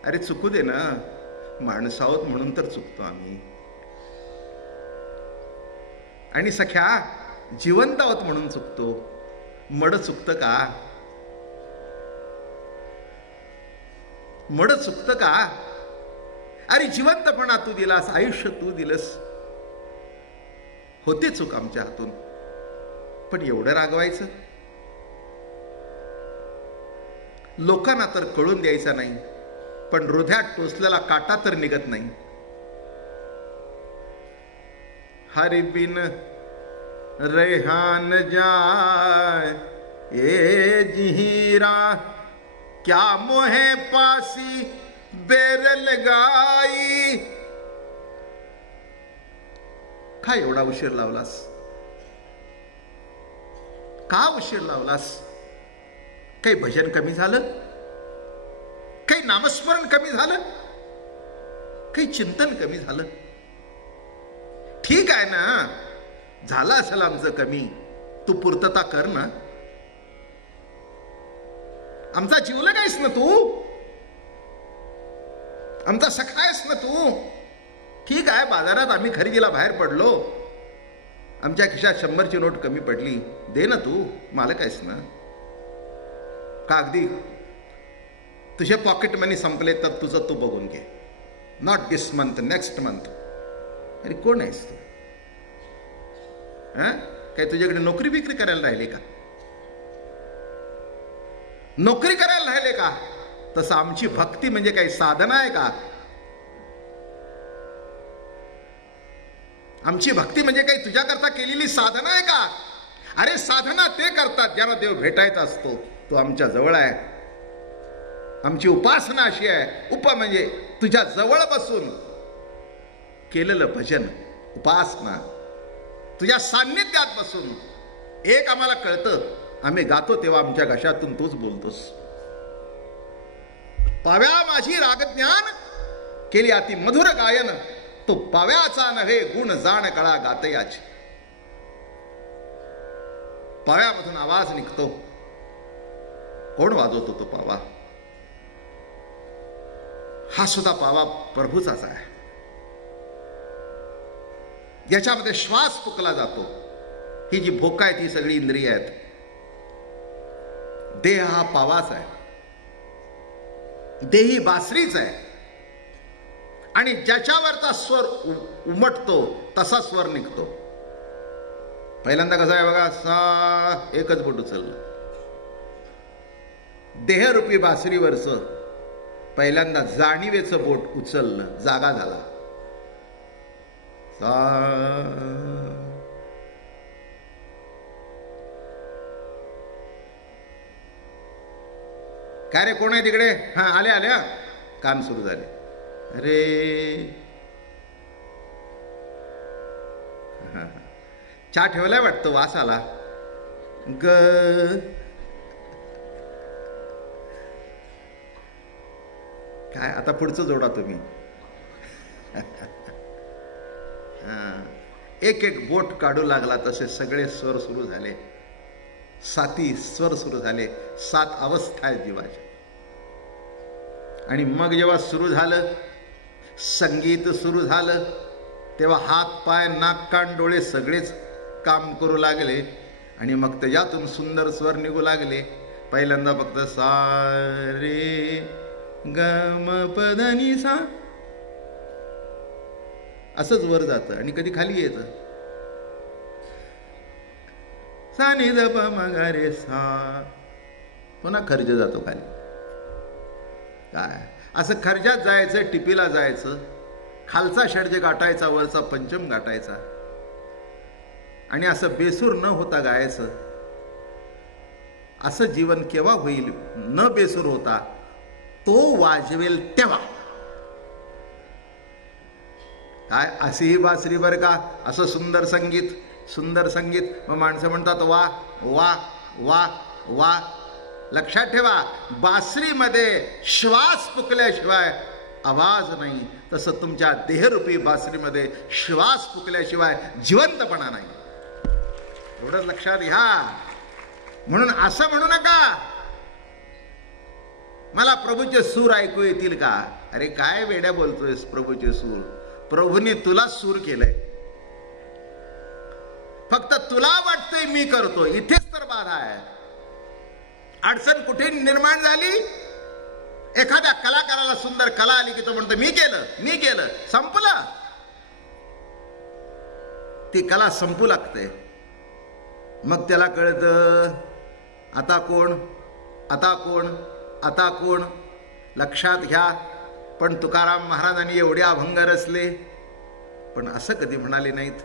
अरे चुकू दे ना, माणूस आहोत म्हणून तर चुकतो आम्ही. आणि सख्या जिवंत आहोत म्हणून चुकतो. मड चुकतं का. मड चुकतं का. अरे जिवंतपणा तू दिलास, आयुष्य तू दिलंस, होते चूक आमच्या हातून, पण एवढं रागवायचं. लोकांना तर कळून द्यायचा नाही, पण हृदयात टोचलेला काटा तर निघत नाही. हरि बिन रेहान जाय, ए जिहीरा क्या मोहे पासी बेरल गाई. काय एवढा उशीर लावलास? का उशीर लावलास? काही भजन कमी झालं? काही नामस्मरण कमी झालं? काही चिंतन कमी झालं? ठीक आहे ना, झालं असेल आमचं कमी, तू पूर्तता कर ना. आमचा जीवला नाहीस ना तू, आमचा सखा आहेस ना तू. ठीक आहे, बाजारात आम्ही खरेदीला बाहेर पडलो, आमच्या खिशात 100ची नोट कमी पडली, दे ना तू, मालक आहेस ना. का अगदी तुझे पॉकेट मनी संपले तर तुझं तू बघून घे, not this month, next month. अरे कोण आहेस तू? काही तुझ्याकडे नोकरी बिक्री करायला राहिली का? नोकरी करायला राहिले का? तसं आमची भक्ती म्हणजे काही साधना आहे का? आमची भक्ती म्हणजे काही तुझ्याकरता केलेली साधना आहे का? अरे साधना ते करतात ज्यांना देव भेटायचा असतो. तो आमच्या जवळ आहे. आमची उपासना अशी आहे, म्हणजे तुझ्या जवळ बसून केलेलं भजन, उपासना, तुझ्या सान्निध्यात बसून. एक आम्हाला कळतं, आम्ही गातो तेव्हा आमच्या घशातून तूच बोलतोस. पाव्या माझी रागज्ञान केली अति मधुर गायन, तो पाव्याचा नव्हे गुण जाण कळा गातयाची. पाव्यामधून आवाज निघतो. कोण वाजवतो तो पावा? हा सुद्धा पावा प्रभूचाच आहे. याच्यामध्ये श्वास फुकला जातो. ही जी भोका आहे ती सगळी इंद्रिय आहेत. देह हा पावाच आहे, देही बासरीच आहे. आणि ज्याच्यावरचा स्वर उमटतो तसा स्वर निघतो. पहिल्यांदा कसा आहे बघा, सा एकच बोट उचललं, देहरूपी बासरीवरच पहिल्यांदा जाणीवेचं बोट उचललं, जागा झाला. सा काय रे, कोण आहे तिकडे? हा आले आल्या, काम सुरू झाले. अरे चहा ठेवलाय वाटतं, वास आला. ग काय आता पुढचं जोडा तुम्ही. एक एक बोट काढू लागला तसे सगळे स्वर सुरू झाले. 7 स्वर सुरू झाले. 7 अवस्था आहेत जीवाच्या. आणि मग जेव्हा सुरू झालं, संगीत सुरू झालं, तेव्हा हात पाय नाक कान डोळे सगळेच काम करू लागले. आणि मग त्याच्यातून सुंदर स्वर निघू लागले. पहिल्यांदा फक्त सा रे ग म प ध नि सा असंच वर जातं आणि कधी खाली येतं. सा नि द प म ग रे सा, पुन्हा खर्ज जातो खाली. काय असं खर्जात जायचं, टिपीला जायचं, खालचा षड्ज गाठायचा, वरचा पंचम गाठायचा, आणि असं बेसूर न होता गायचं. असं जीवन केव्हा होईल? न बेसूर होता तो वाजवेल तेव्हा. काय अशी ही बासरी बर का, असं सुंदर संगीत, सुंदर संगीत. मग माणसं म्हणतात वा वा वा वा. लक्षात ठेवा, बासरीमध्ये श्वास फुकल्याशिवाय आवाज नाही, तसं तुमच्या देहरूपी बासरीमध्ये श्वास फुकल्याशिवाय जिवंतपणा नाही. एवढं लक्षात घ्या. म्हणून असं म्हणू नका मला प्रभूचे सूर ऐकू येतील का. अरे काय वेड्या बोलतोयस, प्रभूचे सूर. प्रभूने तुला सूर केलंय, फक्त तुला वाटतंय मी करतो. इथेच तर बाधा आहे. अडचण कुठे निर्माण झाली? एखाद्या कलाकाराला सुंदर कला आली की तो म्हणतो मी केलं, मी केलं, संपलं. ती कला संपू लागते. मग त्याला कळतं आता कोण, आता कोण, आता कोण. लक्षात घ्या. पण तुकाराम महाराजांनी एवढे अभंग रचले, पण असं कधी म्हणाले नाहीत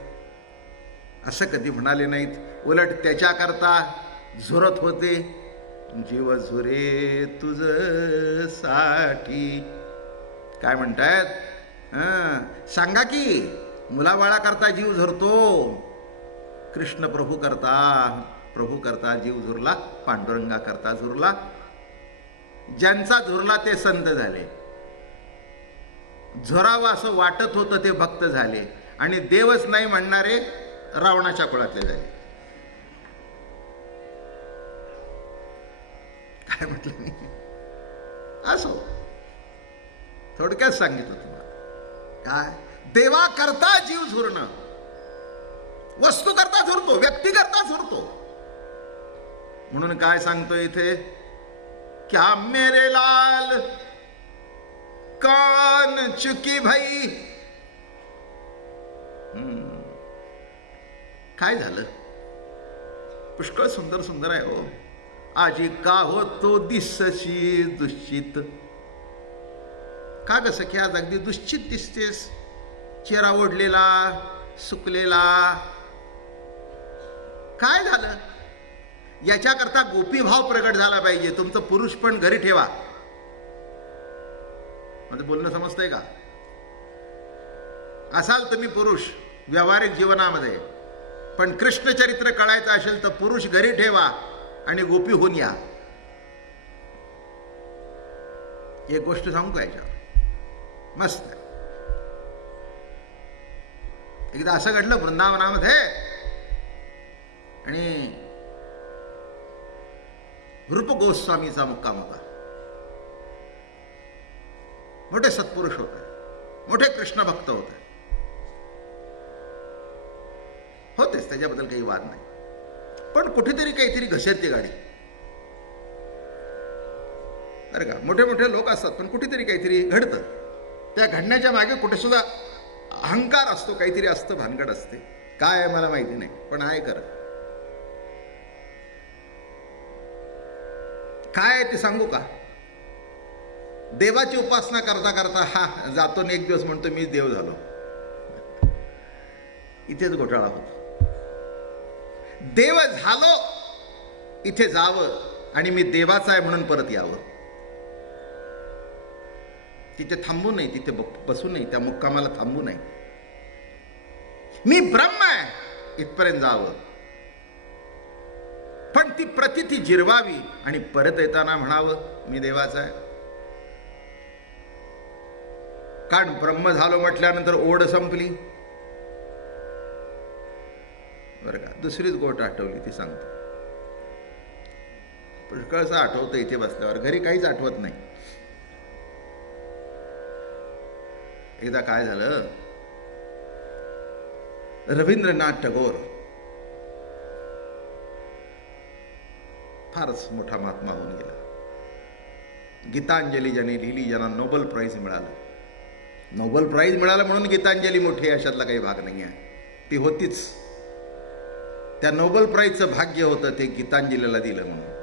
असं कधी म्हणाले नाहीत. उलट त्याच्याकरता झुरत होते, जीव झुरे तुझ साठी. काय म्हणतायत? सांगा की, मुलाबाळा करता जीव झुरतो, कृष्ण प्रभू करता जीव झुरला, पांडुरंगा करता झुरला. ज्यांचा झुरला ते संत झाले, झुरावं असं वाटत होतं ते भक्त झाले, आणि देवच नाही म्हणणारे रावणाच्या कुळातले झाले. काय म्हटलं मी? असो, थोडक्यात सांगितलं तुम्हाला. काय? देवा करता जीव झुरणं, वस्तू करता झुरतो, व्यक्ती करता झुरतो. म्हणून काय सांगतो इथे? क्या मेरे लाल कौन चुकी भाई. काय झालं? पुष्कळ सुंदर सुंदर आहे हो. आजी का होतो दिसशी दुश्चित. का ग सखी आज अगदी दुश्चित दिसतेस? चेहरा ओढलेला, सुकलेला. काय झालं? याच्याकरता गोपीभाव प्रगट झाला पाहिजे. तुमचं पुरुष पण घरी ठेवा. माझं बोलणं समजतंय का? असाल तुम्ही पुरुष व्यावहारिक जीवनामध्ये, पण कृष्ण चरित्र कळायचं असेल तर पुरुष घरी ठेवा आणि गोपी होऊन या. एक गोष्ट सांगू का याच्यावर? मस्त. एकदा असं घडलं वृंदावनामध्ये, आणि रूप गोस्वामीचा मुक्काम होता. मोठे सत्पुरुष होते, मोठे कृष्ण भक्त होते. होतेच, त्याच्याबद्दल काही वाद नाही. पण कुठेतरी काहीतरी घसरते गाडी. अरे का, मोठे मोठे लोक असतात, पण कुठेतरी काहीतरी घडतं. त्या घडण्याच्या मागे कुठे सुद्धा अहंकार असतो, काहीतरी असतं, भानगड असते. काय आहे मला माहिती नाही, पण आहे खरं. काय आहे ते सांगू का? देवाची उपासना करता करता हा जातो आणि एक दिवस म्हणतो मी देव झालो. इथेच घोटाळा होतो. देव झालो, इथे जावं आणि मी देवाचा आहे म्हणून परत यावं. तिथे थांबू नये, तिथे बसू नये, त्या मुक्कामाला थांबू नये. मी ब्रह्म आहे इथपर्यंत जावं, पण ती प्रतिती जिरवावी आणि परत येताना म्हणावं मी देवाचा आहे. कारण ब्रह्म झालो म्हटल्यानंतर ओढ संपली. बरं का? दुसरीच गोष्ट आठवली, ती सांगतो. पुष्कळसं आठवतं इथे बसल्यावर, घरी काहीच आठवत नाही. एकदा काय झालं, रवींद्रनाथ टागोर फारच मोठा महात्मा होऊन गेला. गीतांजली ज्याने लिहिली, ज्यांना नोबेल प्राइज मिळालं. नोबेल प्राइज मिळालं म्हणून गीतांजली मोठी, अशातला काही भाग नाही आहे. ती होतीच. त्या नोबेल प्राइजचं भाग्य होतं ते गीतांजलीला दिलं म्हणून.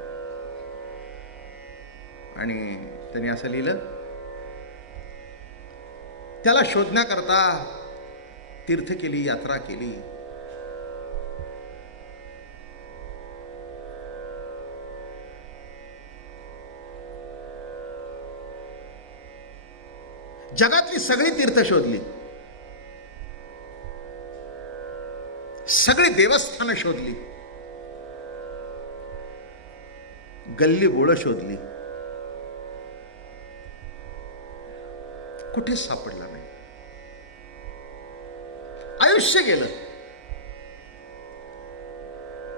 आणि त्यांनी असं लिहिलं, त्याला शोधण्याकरता तीर्थ केली, यात्रा केली. जगातली सगळी तीर्थ शोधली, सगळी देवस्थानं शोधली, गल्ली बोळं शोधली, कुठेच सापडला नाही. आयुष्य गेलं.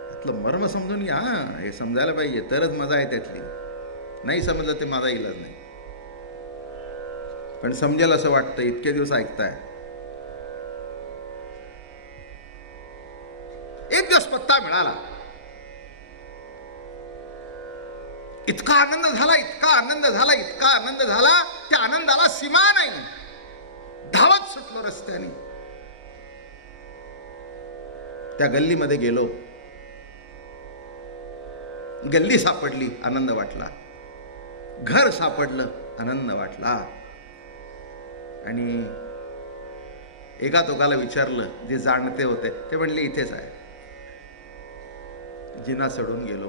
त्यातलं मर्म समजून घ्या. हे समजायला पाहिजे तरच मजा आहे त्यातली. नाही समजलं ते माझा इलाज नाही. पण समजेल असं वाटतं. इतके दिवस ऐकताय. एक दिवस पत्ता मिळाला. इतका आनंद झाला, इतका आनंद झाला, इतका आनंद झाला, त्या आनंदाला सीमा नाही. धावत सुटलो रस्त्याने. त्या गल्लीमध्ये गेलो. गल्ली सापडली, आनंद वाटला. घर सापडलं, आनंद वाटला. आणि एका दोघाला विचारलं, जे जाणते होते ते म्हणले इथेच आहे. जिना चढून गेलो,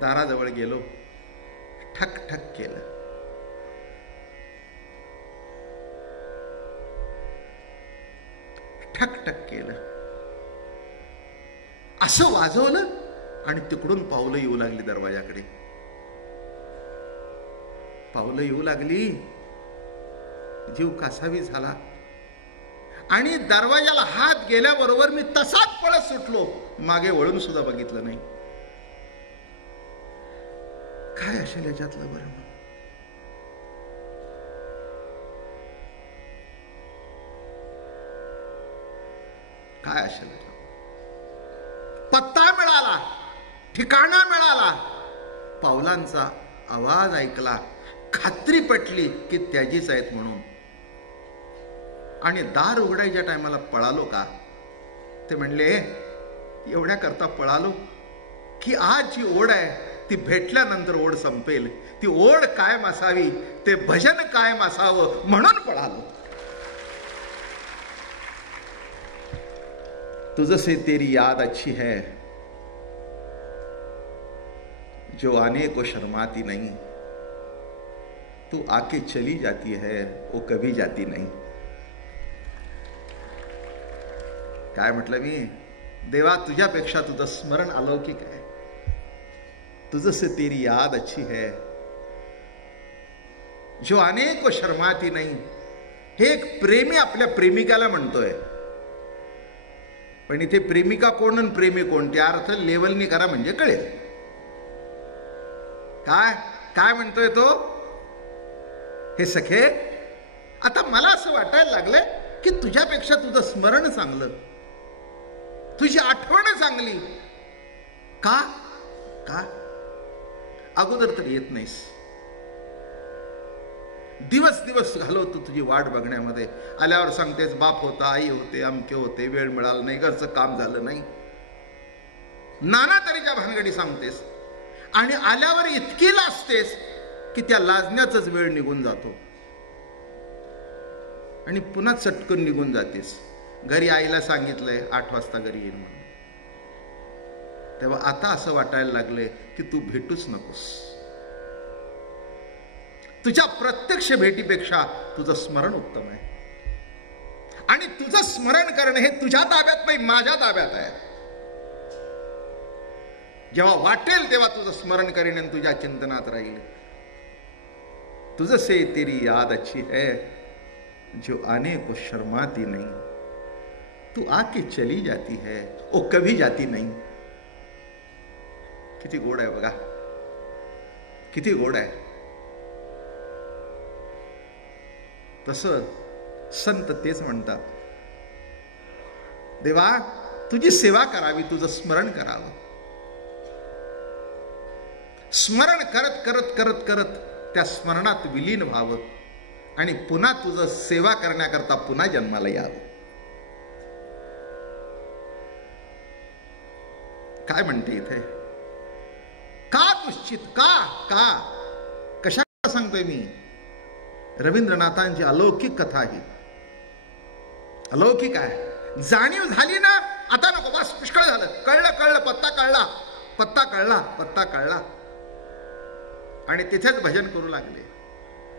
दाराजवळ गेलो, ठक ठक केलं. ठक ठक केलं, असं वाजवलं आणि तिकडून पावलं येऊ लागली दरवाजाकडे. पावलं येऊ लागली, जीव कासावी झाला आणि दरवाजाला हात गेल्याबरोबर मी तसाच पळत सुटलो, मागे वळून सुद्धा बघितलं नाही. काय असेल याच्यातलं बरं? काय असेल? पत्ता मिळाला, ठिकाणा मिळाला, पावलांचा आवाज ऐकला, खात्री पटली की त्याचीच आहेत म्हणून. आणि दार उघडायच्या टायमाला पळालो का? ते म्हणले एवढ्या करता पळालो की आज जी ओढ आहे ती भेटल्यानंतर ओढ संपेल. ती ओढ कायम असावी, ते भजन कायम असावं म्हणून पळालो. तुझसे तेरी याद अच्छी है, जो आने को शर्माती नहीं, तू आके चली जाती है, वो कभी जाती नहीं. काय म्हटलं मी? देवा, तुझ्यापेक्षा तुझं स्मरण अलौकिक आहे. तुझसे तेरी याद अच्छी है, जो आने को शर्माती नहीं. हे एक प्रेमी आपल्या प्रेमिकाला म्हणतोय. पण इथे प्रेमिका कोण आणि प्रेमी कोण त्या अर्थ लेवलनी करा म्हणजे कळेल. काय काय म्हणतोय तो? हे सखे, आता मला असं वाटायला लागलंय की तुझ्यापेक्षा तुझं स्मरण चांगलं, तुझी आठवण चांगली. का? का? अगोदर तर येत नाहीस. दिवस दिवस घालवतो तुझी वाट बघण्यामध्ये. आल्यावर सांगतेस बाप होता, आई होते, अमके होते, वेळ मिळाला नाही, घरचं काम झालं नाही, नाना तऱ्हेच्या भानगडी सांगतेस. आणि आल्यावर इतकी लाजतेस की त्या लाजण्याचाच वेळ निघून जातो आणि पुन्हा चटकन निघून जातेस. घरी आईला सांगितलंय 8 वाजता घरी येईन म्हणून. तेव्हा आता असं वाटायला लागलंय की तू भेटूच नकोस. तुझ्या प्रत्यक्ष भेटीपेक्षा तुझं स्मरण उत्तम आहे. आणि तुझं स्मरण करणं हे तुझ्या ताब्यात नाही, माझ्या ताब्यात आहे. जेव्हा वाटेल तेव्हा तुझं स्मरण करेन आणि तुझ्या चिंतनात राहील. तुझसे तेरी याद अच्छी है, जो आने को शर्माती नहीं, तू आके चली जाती है, वो कभी जाती नहीं. किती गोड आहे बघा, किती गोड आहे. तसं संत तेच म्हणतात, देवा तुझी सेवा करावी, तुझं स्मरण करावं. स्मरण करत करत करत करत त्या स्मरणात विलीन व्हावं आणि पुन्हा तुझं सेवा करण्याकरता पुन्हा जन्माला यावं. काय म्हणते इथे? का दुश्चित? का का कशा सांगतोय मी? रवींद्रनाथांची अलौकिक कथा ही अलौकिक आहे. जाणीव झाली ना, आता नको, बस पुष्कळ झालं, कळलं कळलं, पत्ता कळला, पत्ता कळला, पत्ता कळला. आणि तिथेच भजन करू लागले.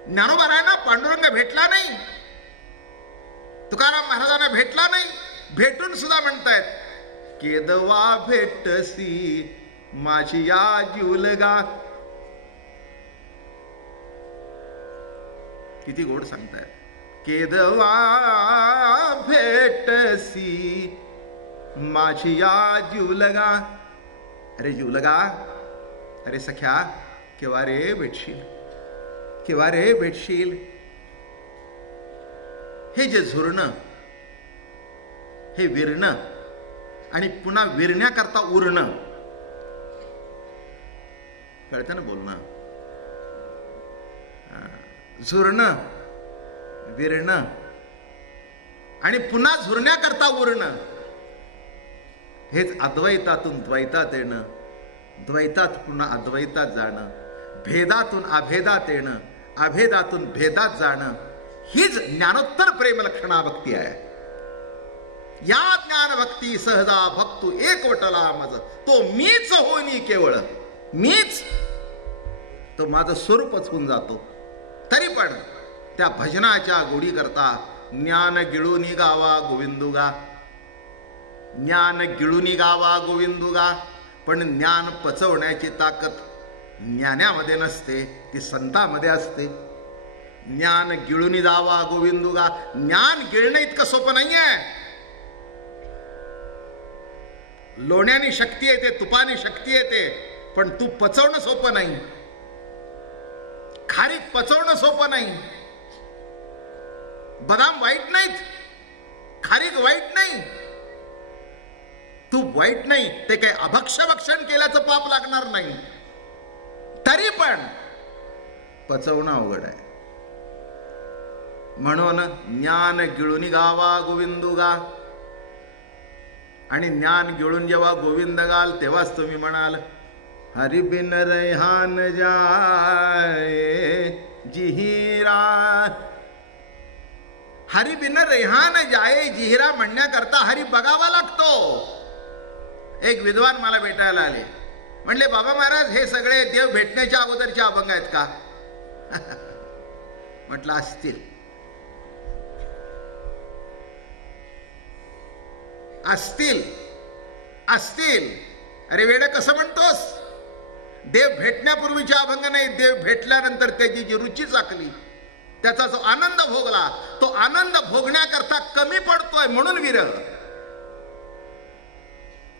ज्ञानोबारायांना पांडुरंग भेटला नाही, तुकाराम महाराजांना भेटला नाही, भेटून सुद्धा म्हणतायत केदवा भेटसी माझी या जीवलगा. किती गोड सांगतायत. केदवा भेटसी माझी या जीवलगा. अरे जीवलगा, अरे सख्या, केव्हा रे भेटशील, केव्हा रे भेटशील. हे जे झुरणं, हे विरणं आणि पुन्हा विरण्याकरता उरणं, कळतं ना बोलणं? झुरणं, विरणं आणि पुन्हा झुरण्याकरता उरणं, हेच अद्वैतातून द्वैतात येणं, द्वैतात पुन्हा अद्वैतात जाणं, भेदातून अभेदात येणं, अभेदातून भेदात जाणं, हीच ज्ञानोत्तर प्रेम लक्षणा भक्ती आहे. या ज्ञान भक्ती सहजा भक्तू एकवटला मज, तो मीच होनी केवळ, मीच तो माझं स्वरूपच होऊन जातो. तरी पण त्या भजनाच्या गोडी करता ज्ञान गिळूनी गावा गोविंदुगा, ज्ञान गिळूनी गावा गोविंदुगा. पण ज्ञान पचवण्याची ताकद ज्ञानामध्ये नसते, ती संतांमध्ये असते. ज्ञान गिळूनी जावा गोविंदुगा. ज्ञान गिळणं इतकं सोपं नाहीये. लोण्याने शक्ती येते, तुपाने शक्ती येते, पण तूप पचवणं सोपं नाही. खारीक पचवणं सोपं नाही. बदाम वाईट नाहीत, खारीक वाईट नाही, तूप वाईट नाही. ते काही अभक्ष्य भक्षण केल्याचं पाप लागणार नाही. तरी पण पचवणं अवघड आहे. म्हणून ज्ञान गिळून गावा गोविंदुगा. आणि ज्ञान गिळून जेव्हा गोविंद गाल तेव्हाच तुम्ही म्हणाल हरि बिन रेहान जाए जिहिरा. हरि बिन रेहान जाए जिहिरा म्हणण्याकरता हरी बघावा लागतो. एक विद्वान मला भेटायला आले. म्हणले बाबा महाराज हे सगळे देव भेटण्याच्या अगोदरचे अभंग आहेत का? म्हटलं असतील. असतील असतील. अरे वेडे कसं म्हणतोस? देव भेटण्यापूर्वीचे अभंग नाही, देव भेटल्यानंतर त्याची जी रुची चाकली, त्याचा जो आनंद भोगला, तो आनंद भोगण्याकरता कमी पडतोय म्हणून विरह.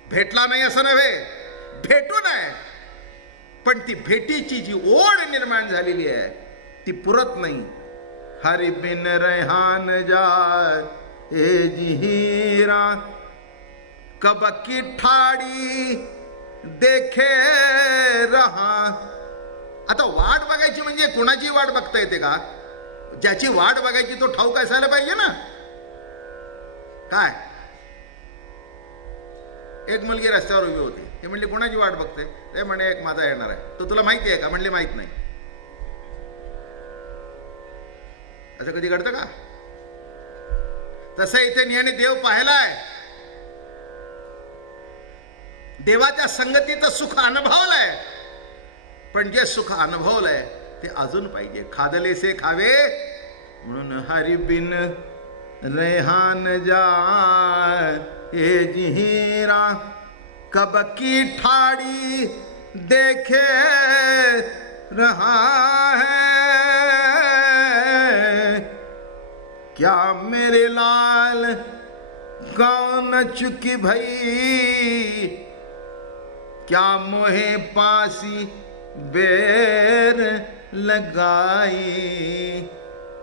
भेटला नाही असं नव्हे, भेटू नये, पण ती भेटीची जी ओढ निर्माण झालेली आहे ती पुरत नाही. हरि बिन रेहान जाए जिहिरा, कब की ठाडी देखे रहा. आता वाट बघायची म्हणजे कुणाची वाट बघता येते का? ज्याची वाट बघायची तो ठाऊक असायला पाहिजे ना. काय एक मुलगी रस्त्यावर उभी होती. ते म्हणली कोणाची वाट बघते? ते म्हणे एक माझा येणार आहे. तो तुला माहिती आहे का? म्हणले माहित नाही. असं कधी घडतं का? तसं इथे न्याने देव पाहिलाय, देवाच्या संगतीचं सुख अनुभवलंय, पण जे सुख अनुभवलंय ते अजून पाहिजे. खादलेसे खावे म्हणून हरि बिन रेहान जाए जिहिरा, कब की ठाड़ी देखे रहा है. क्या मेरे लाल कौन चुकी भई, क्या मोहे पासी बेर लगाई.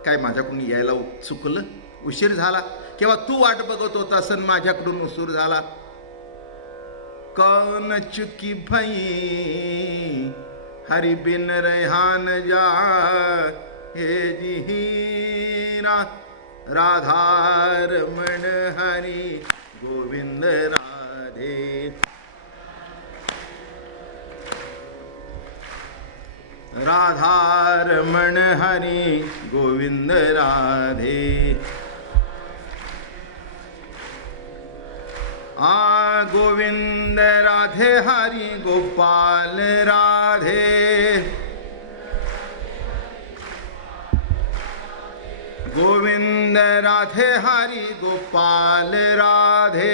काय माझ्याकडून यायला चुकलं, उशीर झाला? किंवा तू वाट बघत होता असन माझ्याकडून उशीर झाला? कौन चुकी भई हरि बिन रेहान जा हे जिहिरा. राधारमण हरि गोविंद राधे. राधारमण हरि गोविंद राधे. गोविंद राधे हरि गोपाल राधे. गोविंद राधे हरि गोपाल राधे.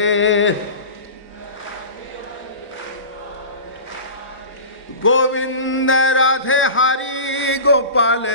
गोविंद राधे हरि गोपाल